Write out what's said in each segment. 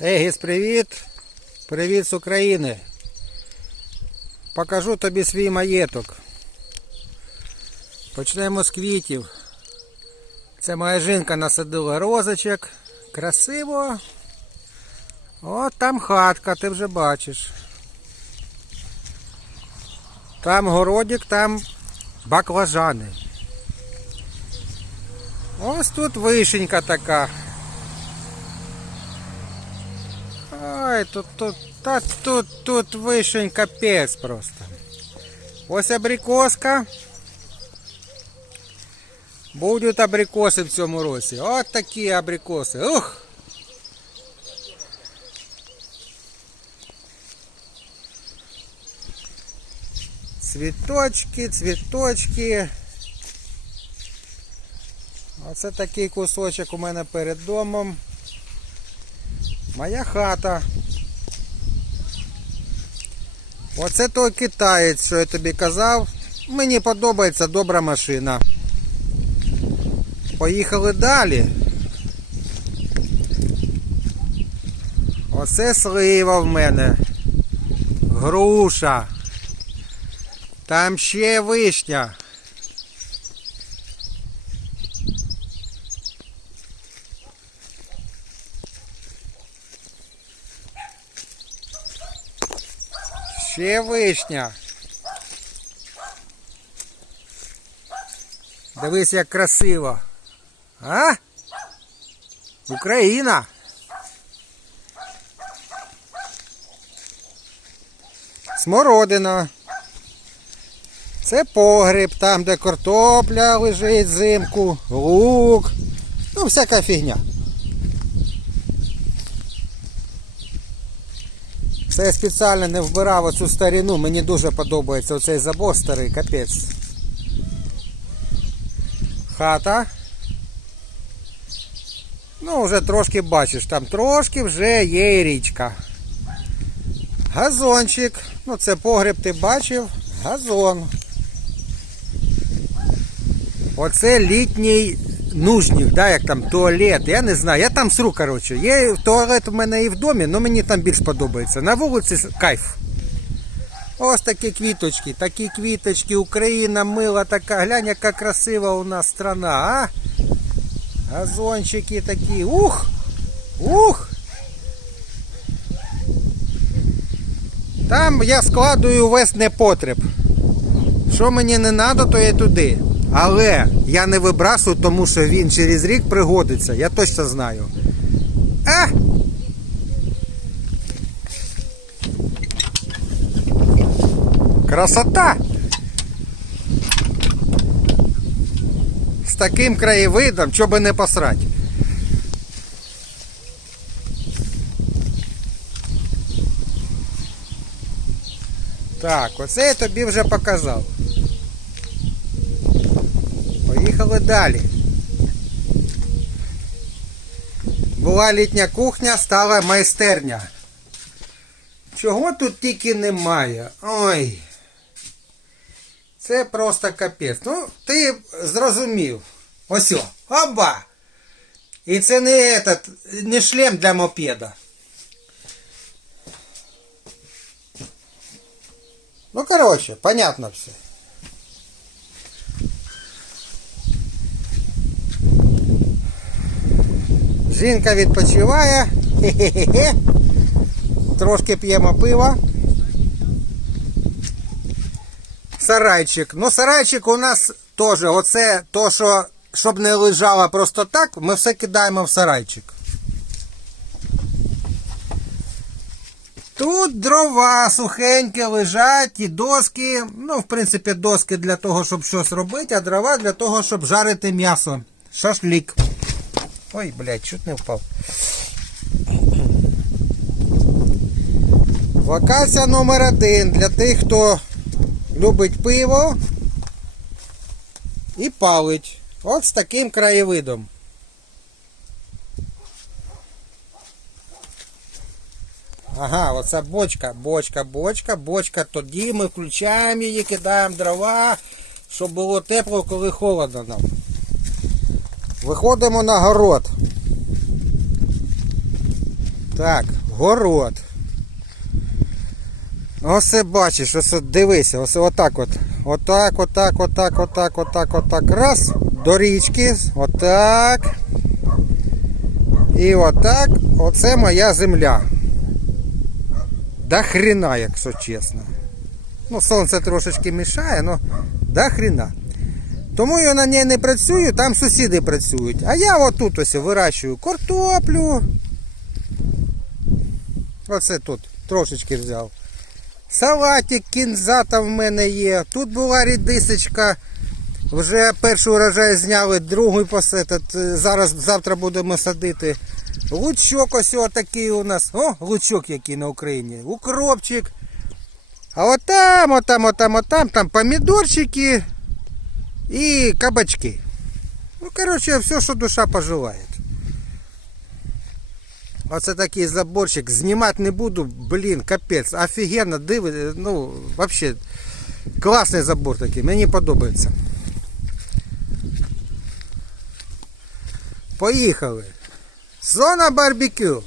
Егіс, привіт! Привіт з України. Покажу тобі свій маєток. Почнемо з квітів. Це моя жінка насадила розочок. Красиво. О, там хатка, ти вже бачиш. Там городик, там баклажани. Ось тут вишенька така. Ай, тут, тут, та тут, тут вишень капець просто. Ось абрикоска. Будуть абрикоси в цьому році. От такі абрикоси. Ух! Цвіточки, цвіточки. Оце такий кусочок у мене перед домом. Моя хата. Оце той китаєць, що я тобі казав. Мені подобається добра машина. Поїхали далі. Оце слива в мене. Груша. Там ще вишня. Ще вишня. Дивись, як красиво. А? Україна. Смородина. Це погріб, там, де картопля лежить взимку, лук. Ну, всяка фігня. Це я спеціально не вбирав оцю старину, мені дуже подобається оцей забор старий, капець. Хата. Ну, вже трошки бачиш, там трошки вже є і річка. Газончик. Ну, це погреб ти бачив. Газон. Оце літній нужник, да, як там туалет. Я не знаю. Я там сру, коротше. Є туалет в мене і в домі, але мені там більш подобається. На вулиці кайф. Ось такі квіточки, такі квіточки, Україна мила така. Глянь, яка красива у нас страна, а? Газончики такі. Ух! Ух! Там я складую весь непотреб. Що мені не треба, то я туди. Але я не вибрасую, тому що він через рік пригодиться, я точно знаю. А! Красота! З таким краєвидом, що би не посрать. Так, оце я тобі вже показав. Поїхали далі. Була літня кухня, стала майстерня. Чого тут тільки немає? Ой. Це просто капець. Ну, ти зрозумів. Ось о. Оба! І це не этот, не шлем для мопеда. Ну, короче, понятно все. Жінка відпочиває. Хе-хе-хе. Трошки п'ємо пива. Сарайчик. Ну, сарайчик у нас теж. Оце то, що щоб не лежало просто так, ми все кидаємо в сарайчик. Тут дрова сухенькі лежать і доски. Ну, в принципі, доски для того, щоб щось робити, а дрова для того, щоб жарити м'ясо. Шашлік. Ой, блядь, чуть не впав. Локація номер один для тих, хто любить пиво і палить. От з таким краєвидом. Ага, оце бочка, бочка, бочка, бочка. Тоді ми включаємо її, кидаємо дрова, щоб було тепло, коли холодно нам. Виходимо на город. Так, город. Оце бачиш, ось дивися, ось отак от. Отак, отак, отак, отак, отак, отак. Раз. До річки. Отак. І отак. Оце моя земля. До хрена, якщо чесно. Ну, сонце трошечки мішає, але до хрена. Тому я на ній не працюю, там сусіди працюють. А я отут ось вирощую картоплю. Оце тут трошечки взяв. Салатик, кінзата в мене є. Тут була рідисочка. Вже перший урожай зняли, другий посетить. Зараз завтра будемо садити. Лучок ось такий у нас. О, лучок який на Україні. Укропчик. А от там, от там, от там, от там, там помідорчики і кабачки. Ну, коротше, все, що душа пожелає. Оце такий заборчик. Знімати не буду, блін, капець. Офігенно диви, ну, взагалі, класний забор такий, мені подобається. Поїхали. Зона барбекю.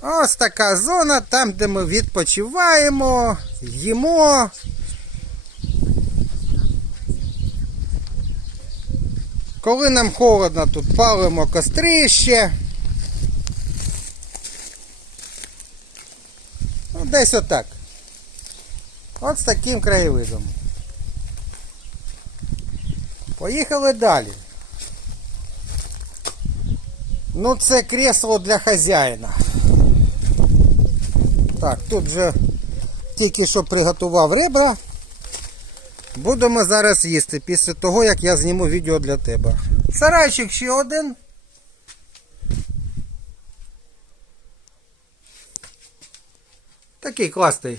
Ось така зона, там, де ми відпочиваємо, їмо. Коли нам холодно, тут палимо кострище. Ну, десь отак. От з таким краєвидом. Поїхали далі. Ну, це кресло для хазяїна. Так, тут вже тільки що приготував ребра. Будемо зараз їсти після того, як я зніму відео для тебе. Сарайчик ще один. Такий класний.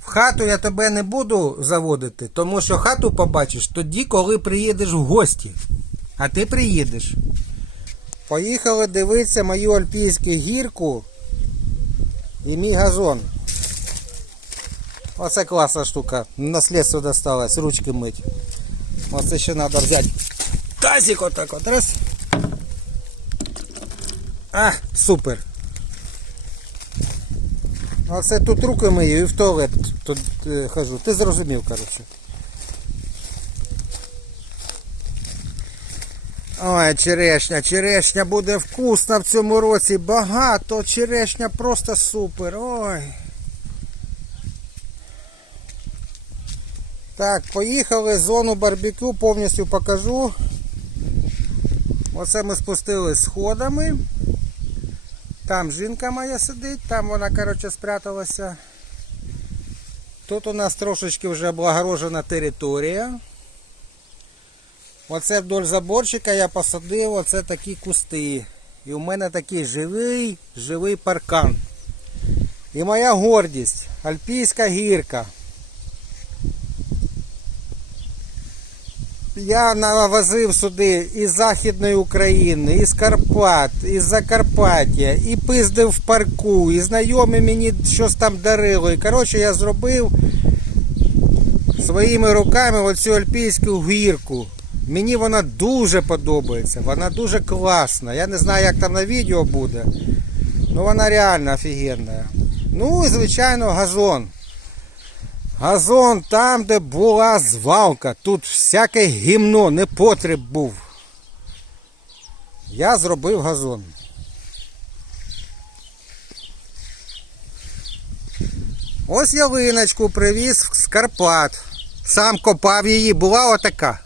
В хату я тебе не буду заводити, тому що хату побачиш тоді, коли приїдеш в гості. А ти приїдеш. Поїхали дивитися мою альпійську гірку і мій газон. Оце класна штука. Наслідство досталось, ручки мить. Оце ще треба взяти. Тазик отак от раз. А, супер. Оце тут руки мию і в туалет тут е, хожу. Ти зрозумів, коротше. Ой, черешня, черешня буде вкусна в цьому році. Багато. Черешня просто супер. Ой. Так, поїхали зону барбекю, повністю покажу. Оце ми спустились сходами. Там жінка моя сидить, там вона, коротше, спряталася. Тут у нас трошечки вже облагорожена територія. Оце вдоль заборчика я посадив оце такі кусти. І у мене такий живий, живий паркан. І моя гордість, альпійська гірка. Я навозив сюди із Західної України, із Карпат, із Закарпаття, і пиздив в парку, і знайомі мені щось там дарили. Коротше, я зробив своїми руками оцю альпійську гірку. Мені вона дуже подобається, вона дуже класна. Я не знаю, як там на відео буде. Ну вона реально офігенна. Ну і звичайно газон. Газон там, де була звалка. Тут всяке гімно, не потріб був. Я зробив газон. Ось ялиночку привіз з Карпат. Сам копав її, була отака.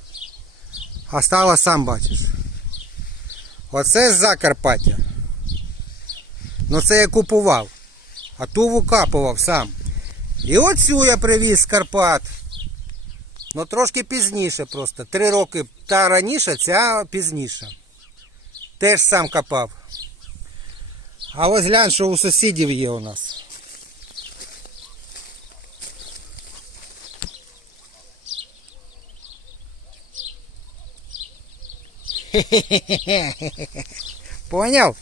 А стала сам бачиш. Оце з Закарпаття. Ну це я купував. А ту викапував сам. І оцю я привіз з Карпат. Ну трошки пізніше просто. Три роки та раніше, ця пізніше. Теж сам копав. А ось глянь, що у сусідів є у нас. Поняв?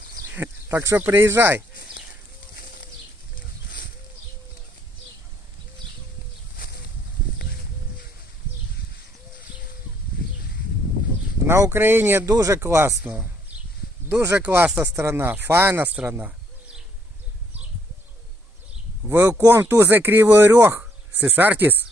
Так що приїжджай. На Україні дуже класно. Дуже класна страна, файна страна. Welcome to the Кривий Рог, Сесартіс.